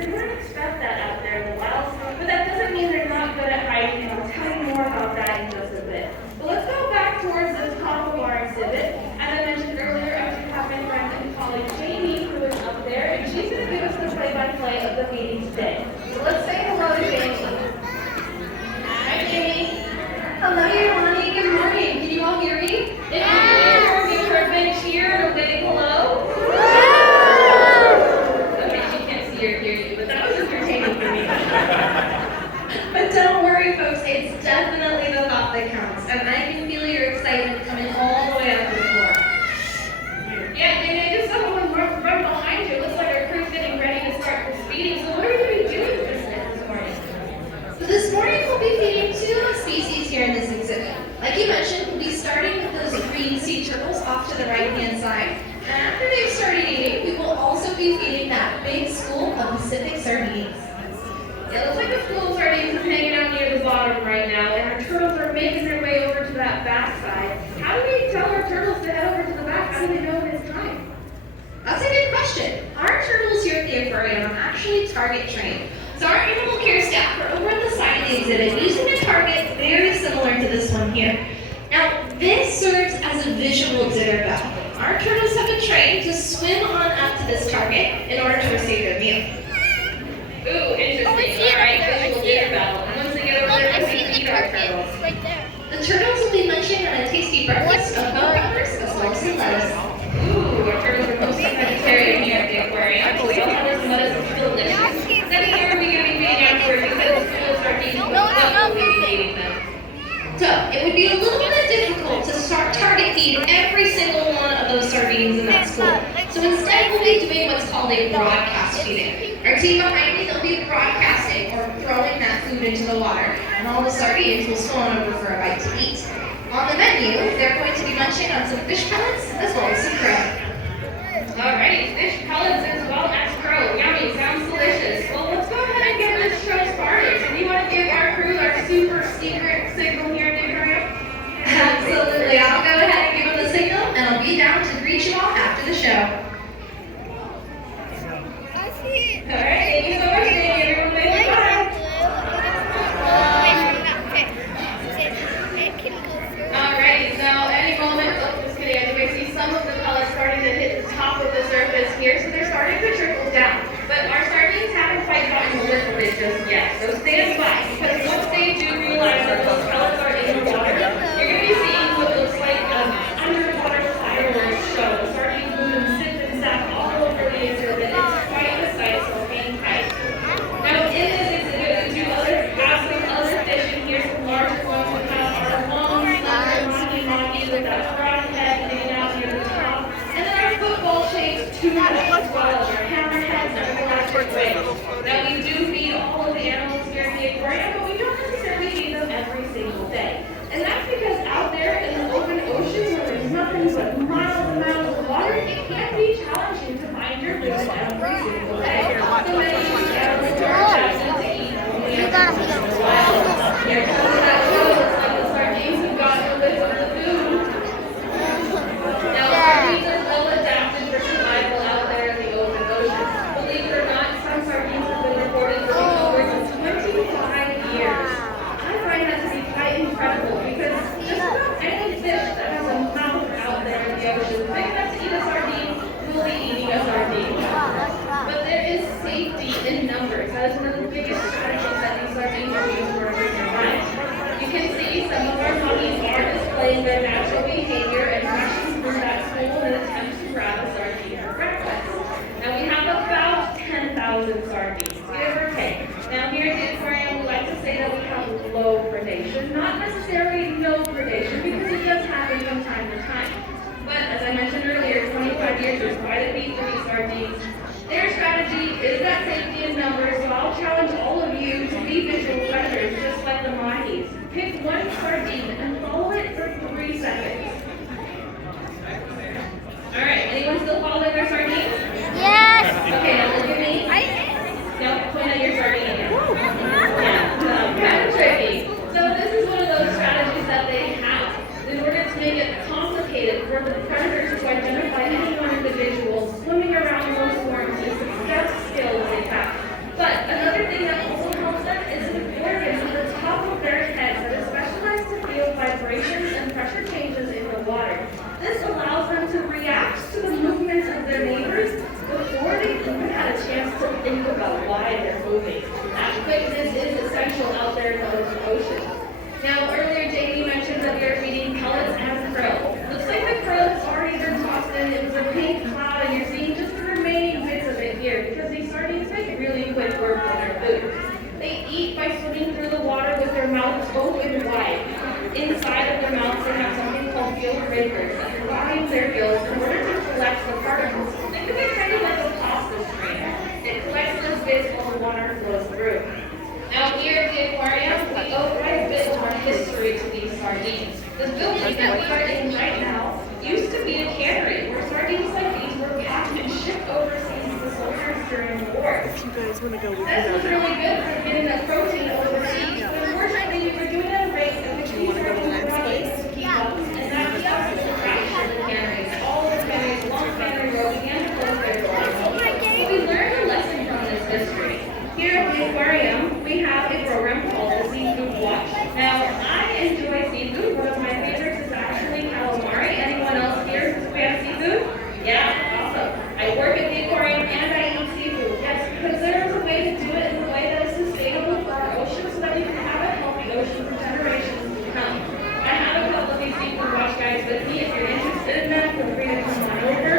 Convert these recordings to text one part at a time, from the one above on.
they wouldn't expect that out there in the wild, but that doesn't mean they're not good at hiding, and I'll tell you more about that in just a bit. But let's go back towards the top of our exhibit. As I mentioned earlier, I do have my friend and colleague Jamie, who is up there, and she's going to give us the play-by-play of the meeting today. So let's say hello to Jamie. Hi, Jamie. Hello, Yolani. Good morning. Can you all hear me? If you can, give her a big cheer and a big hello. Okay, she can't see or hear you, but that was entertaining for me. But don't worry, folks. It's definitely the thought that counts. And I can feel your excitement coming all the way up to the floor. Yeah, and I just saw someone run behind you. It looks like our crew's getting ready to start this feeding. So what are we going to be doing this morning? So this morning we'll be feeding two species here in this exhibit. Like you mentioned, we'll be starting with those green sea turtles off to the right-hand side. And after they've started eating, we will also be feeding that big school of Pacific sardines. It looks like the school of sardines is hanging out near the bottom right now, and our turtles are making their way over to that back side. How do we tell our turtles to head over to the back? How do they know when it's time? That's a good question. Our turtles here at the aquarium are actually target trained. So our animal care staff are over on the side of the exhibit using a target very similar to this one here. Now, this serves as a visual dinner bell. Our turtles have been trained to swim on up to this target in order to receive their meal. Ooh, interesting. All right, visual dinner bell. And once they get over there, we feed our turtles. Right there. The turtles will be munching on a tasty breakfast of bell peppers as well as some lettuce. Ooh, our turtles are mostly vegetarian here at the aquarium. So bell peppers and lettuce is delicious. Then here we going to be feeding afterwards because the school of sardines will be feeding them. So, it would be a little bit difficult to target feed every single one of those sardines in that school. So instead, we'll be doing what's called a broadcast feeding. Our team behind me, they'll be broadcasting or throwing that food into the water, and all the sardines will swim on over for a bite to eat. On the menu, they're going to be munching on some fish pellets as well as some crow. Alright, fish pellets as well as crow. Yummy, sounds delicious. Well, let's go ahead and get this show started. So do you want to give our crew our super secret signal here in the aquarium? Absolutely. I'll go ahead and give them the signal, and I'll be down to greet you all after the show. I see it. Alright, thank you so much, Jamie. Everyone say goodbye. Alright, so any moment, just kidding, as you can see some of the pellets starting to hit the top of the surface here, so they're starting to trickle down. But our sardines haven't quite gotten the liquid just yet, so stand by, because once they do realize that those pellets are in the water, you're going to be seeing what looks like an underwater fireworks show. The sardines move and sip and sap all over the exhibit. It's quite a sight, so hang tight. Now in this exhibit, we do have some other fish in here, some larger ones. We have our long, slender, mahi with that broad head hanging out near the top. And then our football-shaped tuna as well as our hammerheads and our plastic rays. Now we do feed all of the animals here in the aquarium, but we don't necessarily feed them every single day. And that's because out there in the open ocean where there's nothing but miles and miles of water, it can be challenging to find your food every single day. So many animals are adapted to eat only every once in a while. Here comes that show. Looks like the sardines have gotten a whiff of the food. Now, sardines are well adapted for survival out there in the open ocean. Believe it or not, some sardines have been reported living upwards of 25 years. I find that to be quite incredible because just about any fish that has a mouth out there in the ocean big enough to eat a sardine will be eating a sardine. But there is safety in numbers. That is one of the biggest strategies that these sardines are used for in their lives. You can see some of our puppies are displaying their natural behavior and rushing through that school in an attempt to grab a sardine for breakfast. Now we have about 10,000 sardines, give or take. Now here at the aquarium, we like to say that we have low predation, not necessarily no predation, because it does happen from time to time. But as I mentioned earlier, 25 years is quite a feat for these sardines. Their strategy is that safety in numbers, so I'll challenge all of you to be visual predators, just like the mahis. Pick one sardine and follow it for 3 seconds. Alright, anyone still following their sardines? Yes. Okay, now look at me. Now point at your sardine again. Yeah, kind of tricky. So this is one of those strategies that they have in order to make it complicated for the predators to identify any one individual swimming around those swarms. It's the best skill they have. by swimming through the water with their mouths open wide. Inside of their mouths, they have something called gill breakers that combine their gills in order to collect the particles. Think of it kind of like a pasta strainer. It collects those bits while the water flows through. Now here at the aquarium, we owe quite a bit of our history to these sardines. The building that we are in right now used to be a cannery where sardines like these were packed and shipped overseas to the soldiers during the war. You guys want to go with This was really good for getting that protein overseas, but unfortunately we were doing it at a rate at which these sardines were not able to keep up, and that kept us the fraction of the canneries. All of the canneries along Cannery Road began to close their doors. So we learned a lesson from this history. Here at the aquarium, we have a program called the Seafood Watch. Now, I enjoy seafood. One of my favorites is actually calamari. Anyone else here since we have seafood? Yeah, awesome. I work at the aquarium and I eat seafood. Yes, because there is a way to do it in a way that is sustainable for our ocean so that we can have a healthy ocean for generations to come. I have a couple of these seafood watch guys with me. If you're interested in that, feel free to come on over.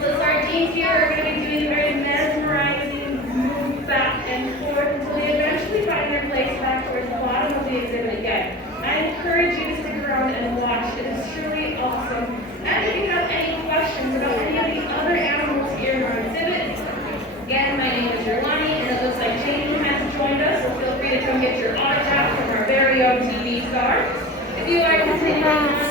The sardines here are going to be doing very mesmerizing move back and forth until they eventually find their place back towards the bottom of the exhibit again. I encourage you to stick around and watch. It is truly awesome. And if you have any questions about any of the other animals here in our exhibit, again, my name is Yerlani, and it looks like Jamie has joined us, so feel free to come get your autograph from our very own TV star. If you are continuing on